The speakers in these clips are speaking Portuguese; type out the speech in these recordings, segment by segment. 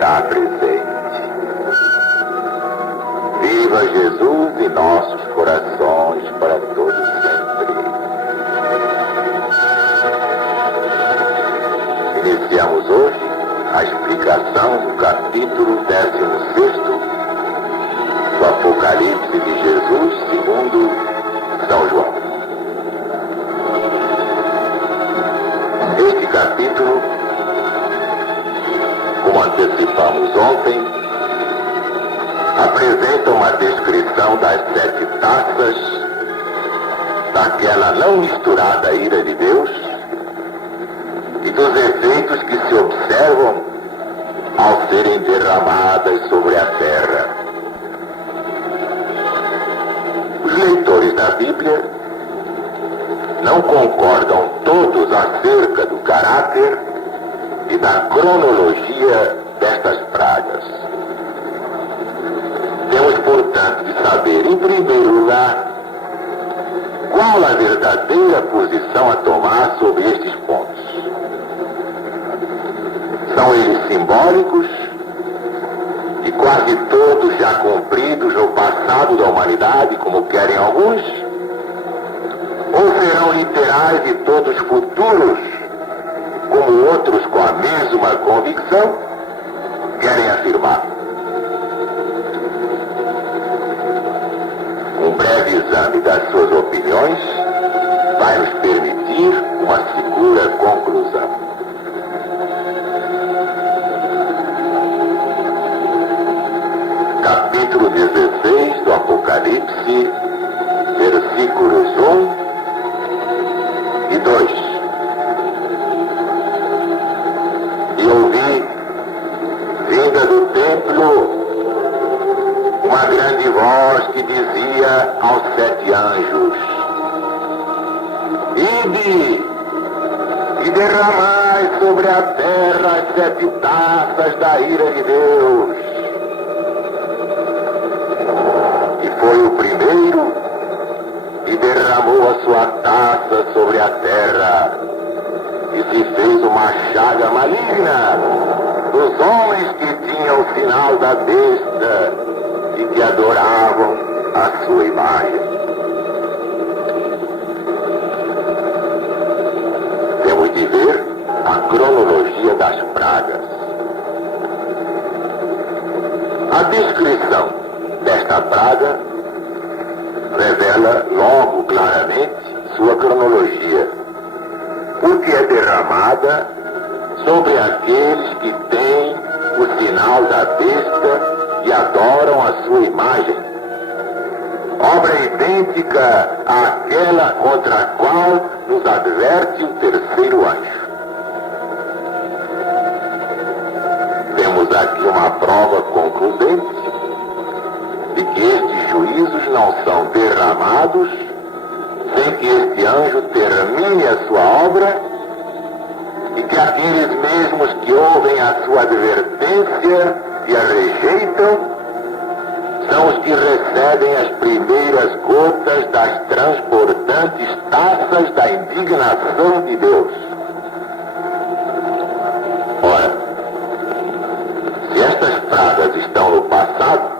está presente. Viva Jesus em nossos corações para todo sempre. Iniciamos hoje a explicação do capítulo 16º do Apocalipse de Jesus segundo São João. Este capítulo, como antecipamos ontem, apresenta uma descrição das 7 taças daquela não misturada ira de Deus e dos efeitos que se observam ao serem derramadas sobre a terra. Os leitores da Bíblia não concordam todos acerca do caráter e da cronologia destas pragas. Temos, portanto, de saber, em primeiro lugar, qual a verdadeira posição a tomar sobre estes pontos. São eles simbólicos e quase todos já cumpridos no passado da humanidade, como querem alguns, ou serão literais e todos futuros, como outros com a mesma convicção querem afirmar. Um breve exame das suas opiniões vai nos permitir uma segura conclusão. Capítulo 16 do Apocalipse, versículos 1 e 2. E ouvi, vinda do templo, uma grande voz que dizia aos 7 anjos: Ide e derramai sobre a terra as 7 taças da ira de Deus. E foi o primeiro e derramou a sua taça sobre a terra, e se fez uma chaga maligna dos homens que tinham o sinal da besta e que adoravam a sua imagem. Temos de ver a cronologia das pragas. A descrição desta praga revela logo claramente sua cronologia, porque é derramada sobre aqueles que têm o sinal da besta e adoram a sua imagem, obra idêntica àquela contra a qual nos adverte o terceiro anjo. Temos aqui uma prova concludente de que estes juízos não são derramados sem que este anjo termine a sua obra e que aqueles mesmos que ouvem a sua advertência e a rejeitam são os que recebem as primeiras gotas das transportantes taças da indignação de Deus. Ora, se estas pragas estão no passado,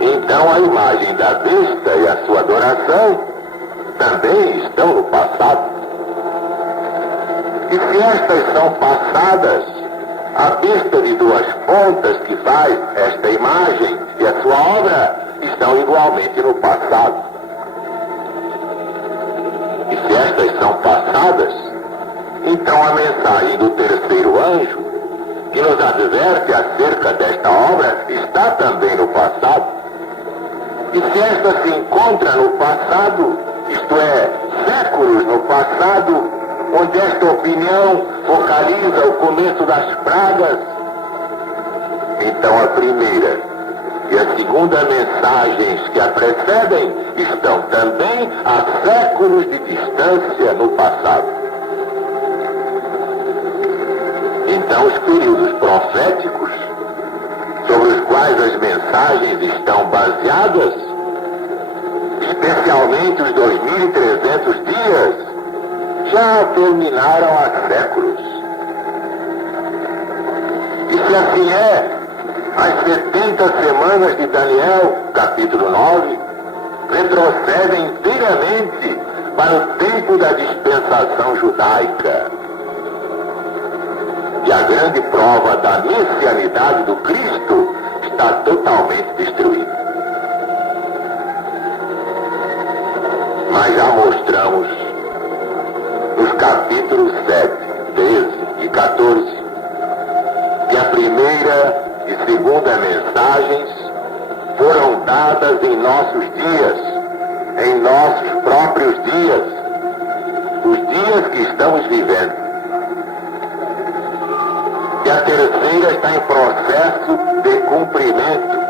então a imagem da besta e a sua adoração também estão no passado. E se estas são passadas, a besta de 2 pontas que faz esta imagem e a sua obra estão igualmente no passado. E se estas são passadas, então a mensagem do terceiro anjo, que nos adverte acerca desta obra, está também no passado. E se esta se encontra no passado, isto é, séculos no passado, onde esta opinião focaliza o começo das pragas, então a primeira e a segunda mensagens que a precedem estão também a séculos de distância no passado. Então os períodos proféticos sobre os quais as mensagens estão baseadas, especialmente os 2.300 dias, já terminaram há séculos. E Se assim é, as 70 semanas de Daniel, capítulo 9, retrocedem inteiramente para o tempo da dispensação judaica. E a grande prova da messianidade do Cristo está totalmente destruída. Mas já mostramos nos capítulos 7, 13 e 14 que a primeira e segunda mensagens foram dadas em nossos dias, em nossos próprios dias, os dias que estamos vivendo. E a terceira está em processo de cumprimento.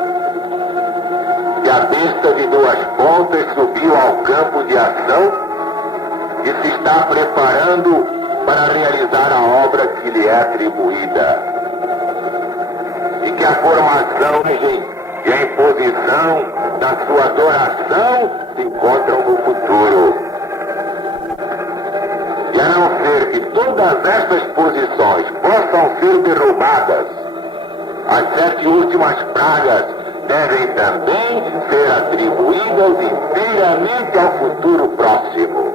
E a besta de duas pontas subiu ao campo de ação e se está preparando para realizar a obra que lhe é atribuída. E que a formação e a imposição da sua adoração se encontram no futuro. E a não ser que todas estas posições possam ser derrubadas, as 7 últimas pragas devem também ser atribuídas inteiramente ao futuro próximo.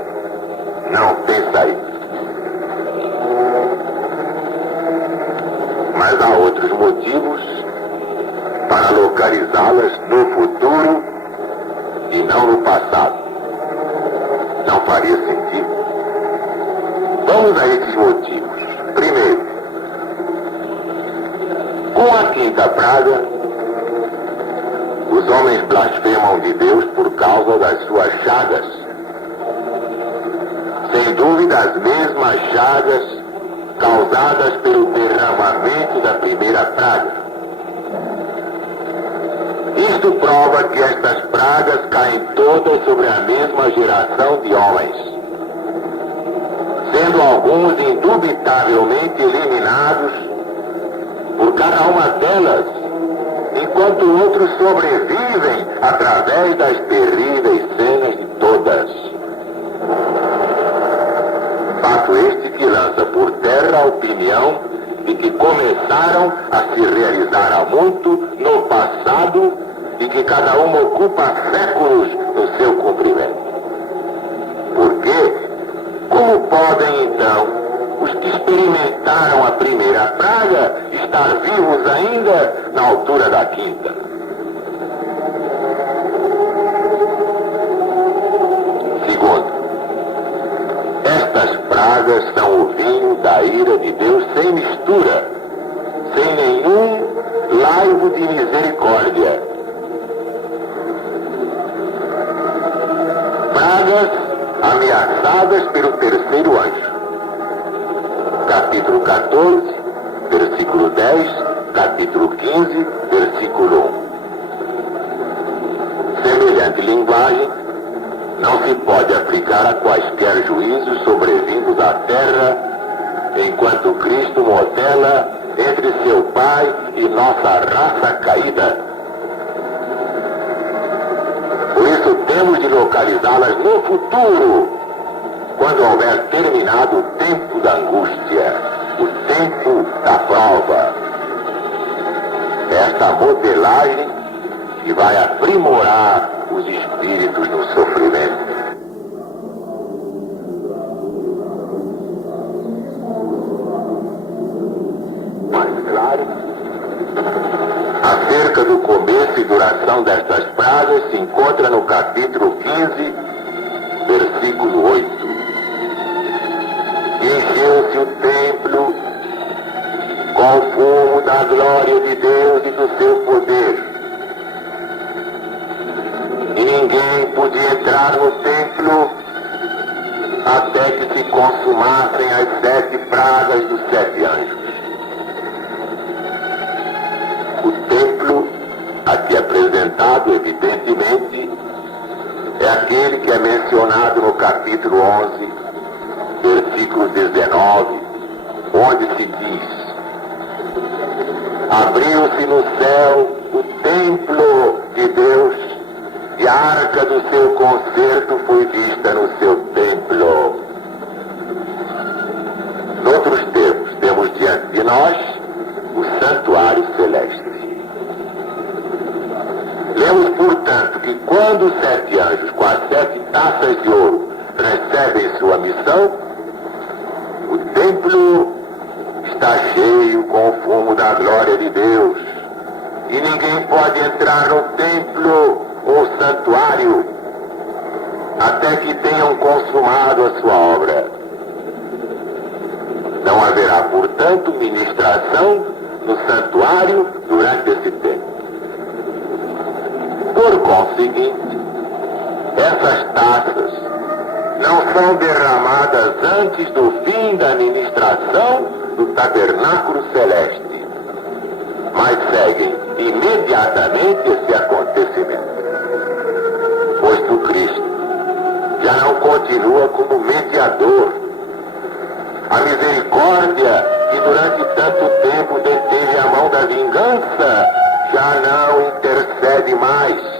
Não tem saída. Mas há outros motivos para localizá-las no futuro e não no passado. Não faria sentido. Vamos a esses motivos. Primeiro, com a quinta praga, os homens blasfemam de Deus por causa das suas chagas. Sem dúvida, as mesmas chagas causadas pelo derramamento da primeira praga. Isto prova que estas pragas caem todas sobre a mesma geração de homens, sendo alguns indubitavelmente eliminados por cada uma delas, enquanto outros sobrevivem através das terríveis cenas de todas. Fato este que lança por terra a opinião de que começaram a se realizar há muito no passado e que cada uma ocupa séculos no seu cumprimento. Por quê? Como podem, então, os que experimentaram a primeira praga estar vivos ainda na altura da quinta? Segundo, estas pragas são o vinho da ira de Deus sem mistura, sem nenhum laivo de misericórdia. Pragas ameaçadas pelo terceiro anjo. Capítulo 14, versículo 10, capítulo 15, versículo 1. Semelhante linguagem não se pode aplicar a quaisquer juízos sobrevindos à terra, enquanto Cristo modela entre seu Pai e nossa raça caída. Por isso temos de localizá-las no futuro, quando houver terminado o tempo da angústia, o tempo da prova. Esta modelagem que vai aprimorar os espíritos no sofrimento. Mais claro, acerca do começo e duração destas pragas se encontra no capítulo 15, versículo 8. Encheu-se o templo com o fumo da glória de Deus e do seu poder. E ninguém podia entrar no templo até que se consumassem as 7 pragas dos 7 anjos. O templo, aqui apresentado evidentemente, é aquele que é mencionado no capítulo 11, versículo 19, onde se diz: abriu-se no céu o templo de Deus e a arca do seu concerto foi vista no seu templo. Noutros termos, temos diante de nós o santuário taças de ouro recebem sua missão, o templo está cheio com o fumo da glória de Deus. E ninguém pode entrar no templo ou santuário até que tenham consumado a sua obra. Não haverá, portanto, ministração no santuário durante esse tempo. Por conseguinte, essas taças não são derramadas antes do fim da ministração do tabernáculo celeste, mas seguem imediatamente esse acontecimento. Posto Cristo já não continua como mediador. A misericórdia que durante tanto tempo deteve a mão da vingança já não intercede mais.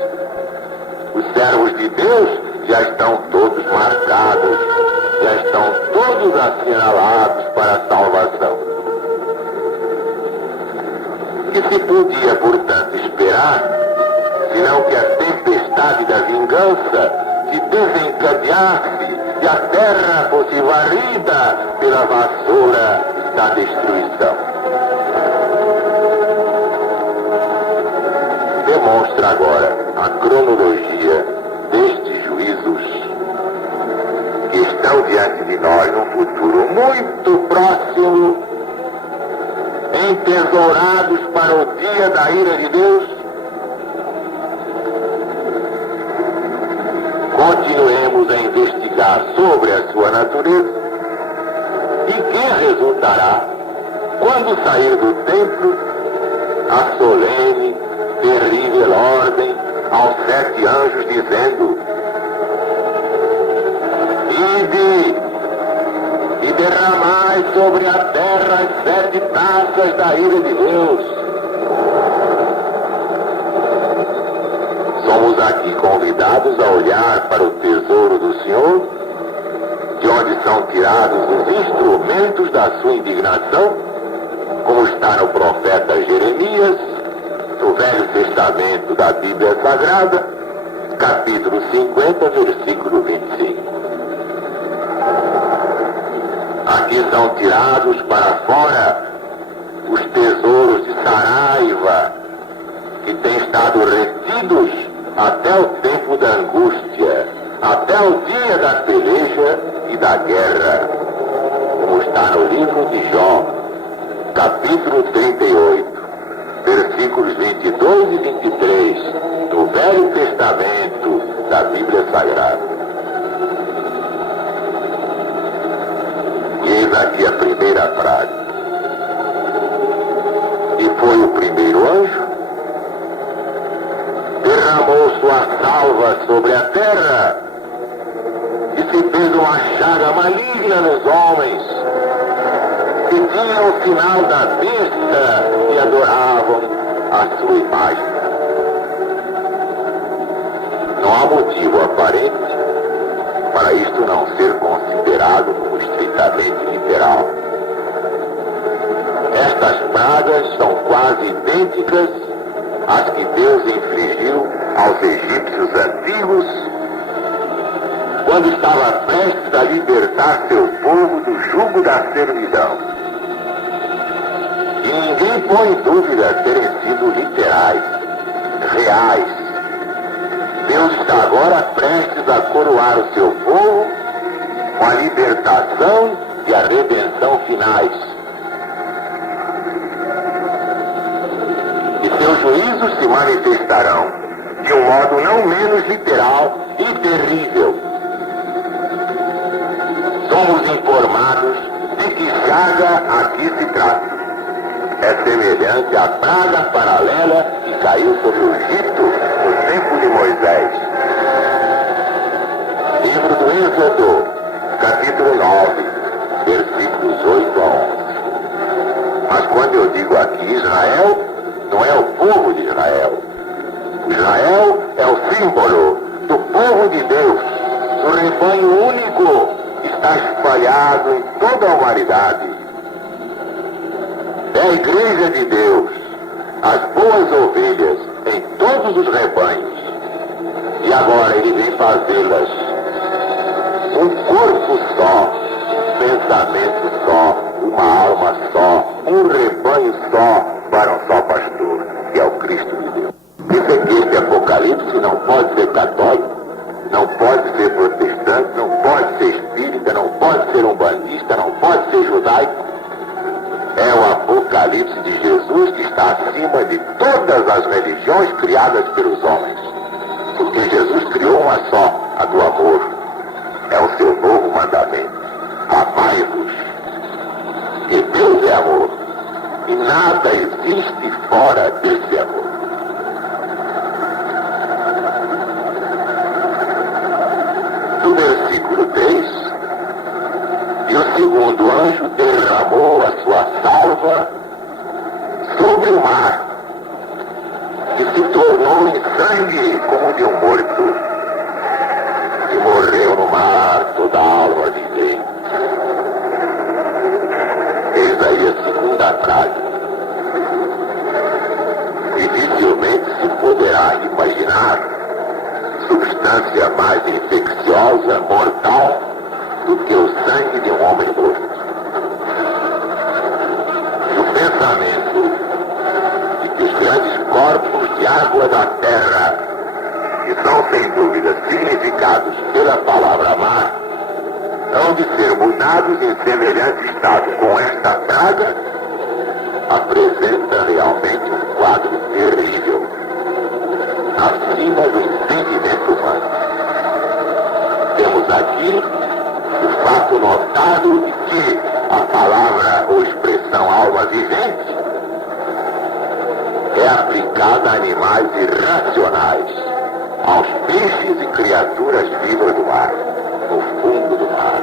Os servos de Deus já estão todos marcados, já estão todos assinalados para a salvação. Que se podia, portanto, esperar, senão que a tempestade da vingança se desencadeasse e a terra fosse varrida pela vassoura da destruição. Demonstra agora a cronologia destes juízos que estão diante de nós num futuro muito próximo, entesourados para o dia da ira de Deus. Continuemos a investigar sobre a sua natureza e que resultará quando sair do templo a solene, terrível ordem aos 7 anjos, dizendo: Ide e derramai sobre a terra as 7 taças da ira de Deus. Somos aqui convidados a olhar para o tesouro do Senhor, de onde são tirados os instrumentos da sua indignação, como está no profeta Jeremias, no Velho Testamento da Bíblia Sagrada, capítulo 50, versículo 25. Aqui são tirados para fora os tesouros de Saraiva, que têm estado retidos até o tempo da angústia, até o dia da peleja e da guerra, como está no livro de Jó, capítulo 38, versículos 22 e 23, do Velho Testamento da Bíblia Sagrada. E eis aqui a primeira frase. E foi o primeiro anjo, derramou sua salva sobre a terra e se fez uma chaga maligna nos homens que tinham o sinal da besta e adoravam a sua imagem. Não há motivo aparente para isto não ser considerado como estritamente literal. Estas pragas são quase idênticas às que Deus infligiu aos egípcios antigos quando estava prestes a libertar seu povo do jugo da servidão. E ninguém põe em dúvida terem sido literais, reais. Deus está agora prestes a coroar o seu povo com a libertação e a redenção finais. E seus juízos se manifestarão de um modo não menos literal e terrível. Somos informados de que chaga aqui se trata. É semelhante à praga paralela que caiu sobre o Egito no tempo de Moisés. Livro do Êxodo, capítulo 9, versículos 8 a 11. Mas quando eu digo aqui Israel, não é o povo de Israel. Israel é o símbolo do povo de Deus, do rebanho único que está espalhado em toda a humanidade. É a igreja de Deus, as boas ovelhas em todos os rebanhos. E agora ele vem fazê-las uma alma só, um rebanho só, para um só pastor, que é o Cristo de Deus. Isso é que este Apocalipse não pode ser católico, não pode ser protestante, não pode ser espírita, não pode ser umbandista, não pode ser judaico. É o Apocalipse de Jesus que está acima de todas as religiões criadas pelos homens. Porque Jesus criou uma só, a do amor. É o seu novo mandamento. Amai-vos. E Deus é amor. E nada existe fora desse amor. No versículo 3, e o segundo anjo derramou a sua salva sobre o mar, que se tornou em sangue como de um morto, e morreu no mar toda a alma vivente. Eis aí a segunda praga. Dificilmente se poderá imaginar substância mais infecciosa, mortal, do que o sangue de um homem morto. E o pensamento de que os grandes corpos de água da terra, que são sem dúvida significados pela palavra mar, hão de ser mudados em semelhante estado com esta praga, apresenta realmente um quadro terrível, acima do entendimento humano. Temos aqui o fato notado de que a palavra ou expressão alma vivente é aplicada a animais irracionais, aos peixes e criaturas vivas do mar, no fundo do mar.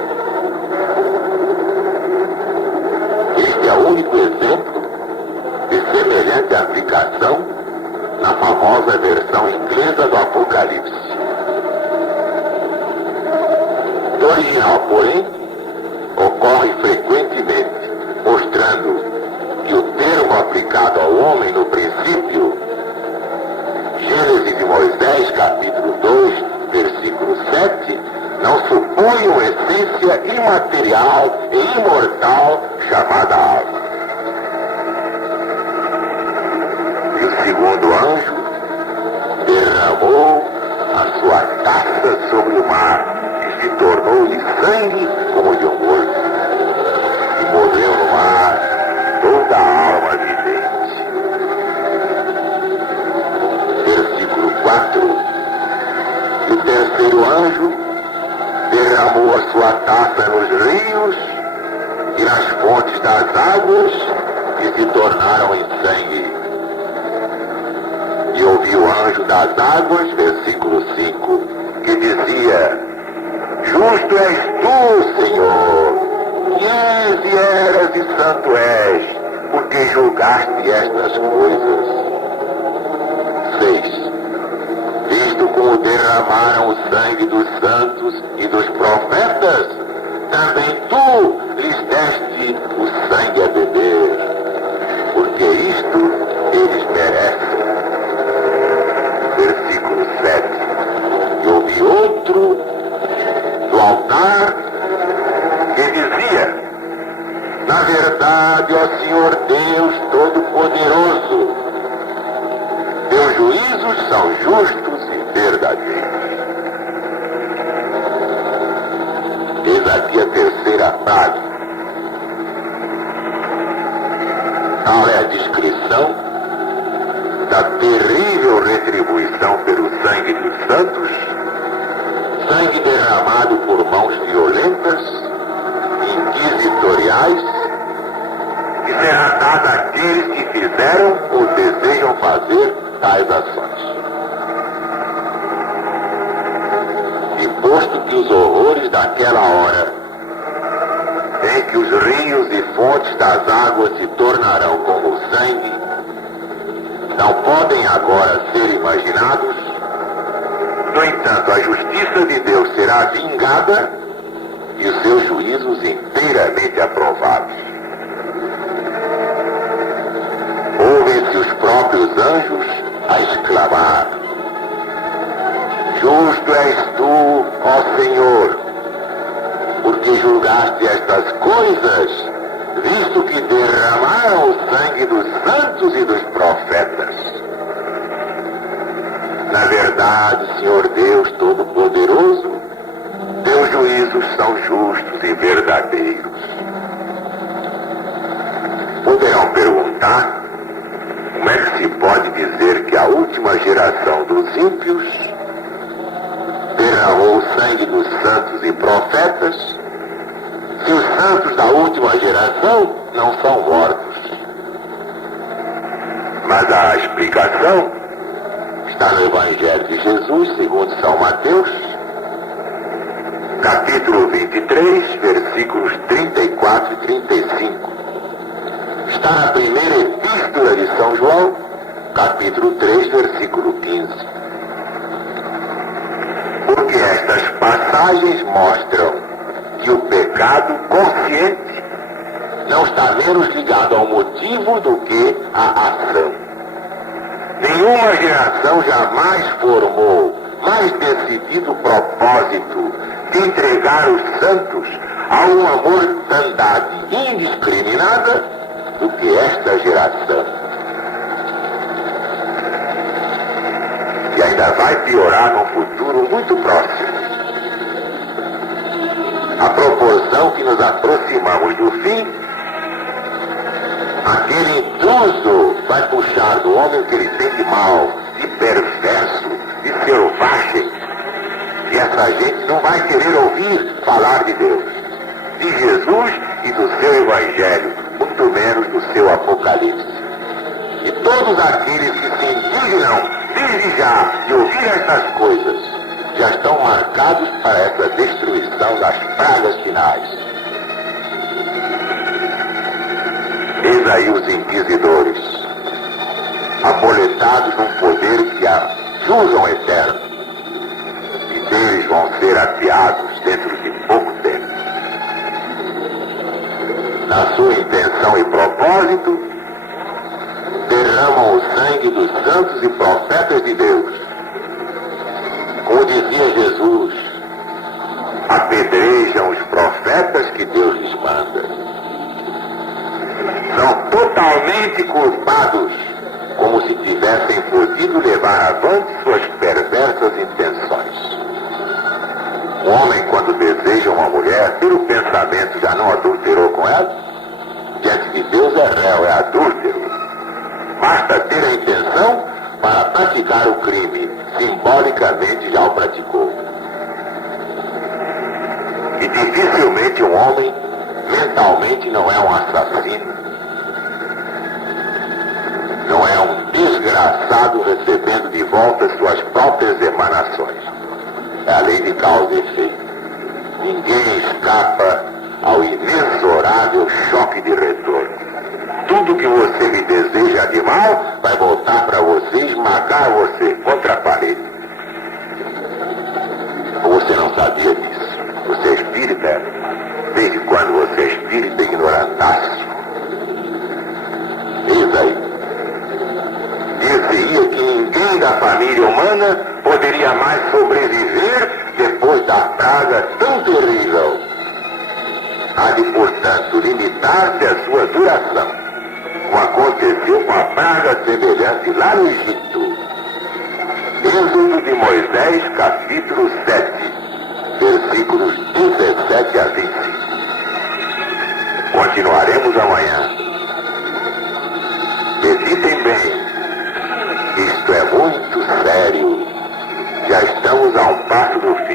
Este é o único exemplo de semelhante aplicação na famosa versão inglesa do Apocalipse. No original, porém, ocorre frequentemente, mostrando que o termo aplicado ao homem no princípio, Gênesis de Moisés, capítulo 2, versículo 7, não supõe uma essência imaterial e imortal chamada alma. E o segundo anjo derramou a sua taça sobre o mar, se tornou em sangue como de um morto, e morreu no mar toda a alma vivente. Versículo 4. E o terceiro anjo derramou a sua taça nos rios e nas fontes das águas, que se tornaram em sangue. E ouvi o anjo das águas, versículo 5, que dizia: Justo és tu, Senhor, que és e eras e santo és, porque julgaste estas coisas. 6. Visto como derramaram o sangue dos santos e dos profetas, também tu lhes deste o sangue a beber, porque isto eles merecem. Versículo 7. E ouvi outro do altar que dizia: Na verdade, ó Senhor Deus Todo-Poderoso, teus juízos são justos e verdadeiros. Eis aqui a terceira frase. Tal é a descrição da terrível retribuição pelo sangue dos santos, sangue derramado por mãos violentas, inquisitoriais, que será dado àqueles que fizeram ou desejam fazer tais ações. E posto que os horrores daquela hora, em que os rios e fontes das águas se tornarão como sangue, não podem agora ser imaginados, no entanto, a justiça de Deus será vingada e os seus juízos inteiramente aprovados. Ouvem-se os próprios anjos a exclamar: Justo és tu, ó Senhor, porque julgaste estas coisas visto que derramaram o sangue dos santos e dos profetas. Na verdade, Senhor Deus Todo-Poderoso, teus juízos são justos e verdadeiros. Poderão perguntar, como é que se pode dizer que a última geração dos ímpios derramou o sangue dos santos e profetas, se os santos da última geração não são mortos? Mas a explicação está no Evangelho de Jesus, segundo São Mateus, capítulo 23, versículos 34 e 35. Está na primeira epístola de São João, capítulo 3, versículo 15. Porque estas passagens mostram que o pecado consciente não está menos ligado ao motivo do que à ação. Nenhuma geração jamais formou mais decidido propósito de entregar os santos a uma mortandade indiscriminada do que esta geração. E ainda vai piorar num futuro muito próximo. À proporção que nos aproximamos do fim, aquele intruso vai puxar do homem o que ele tem de mal, de perverso, de selvagem. E essa gente não vai querer ouvir falar de Deus, de Jesus e do seu Evangelho, muito menos do seu Apocalipse. E todos aqueles que se indignam desde já de ouvir estas coisas, já estão marcados para essa destruição das pragas finais. Eis aí os inquisidores, apoletados num poder que a julgam eterno, e deles vão ser ateados dentro de pouco tempo. Na sua intenção e propósito, derramam o sangue dos santos e profetas de Deus. Como dizia Jesus, apedrejam os profetas que Deus lhes manda. São totalmente culpados, como se tivessem podido levar avante suas perversas intenções. Um homem, quando deseja uma mulher, pelo pensamento já não adulterou com ela? Diante de Deus é réu, é adúltero. Basta ter a intenção para praticar o crime, simbolicamente já o praticou. E dificilmente um homem mentalmente não é um assassino, não é um desgraçado recebendo de volta suas próprias emanações. É a lei de causa e efeito. Ninguém escapa ao inexorável choque de retorno. Tudo que você me deseja de mal vai voltar para você, esmagar você contra a parede. Ou você não sabia disso? Você é espírita? Desde quando você é espírita ignorantaço? Eis aí. Dizia que ninguém da família humana poderia mais sobreviver depois da praga tão terrível. Há de, portanto, limitar-se à sua duração, como aconteceu com a praga semelhante lá no Egito. Êxodo de Moisés, capítulo 7, versículos 17 a 25. Continuaremos amanhã. Meditem bem. Isto é muito sério. Já estamos a um passo do fim.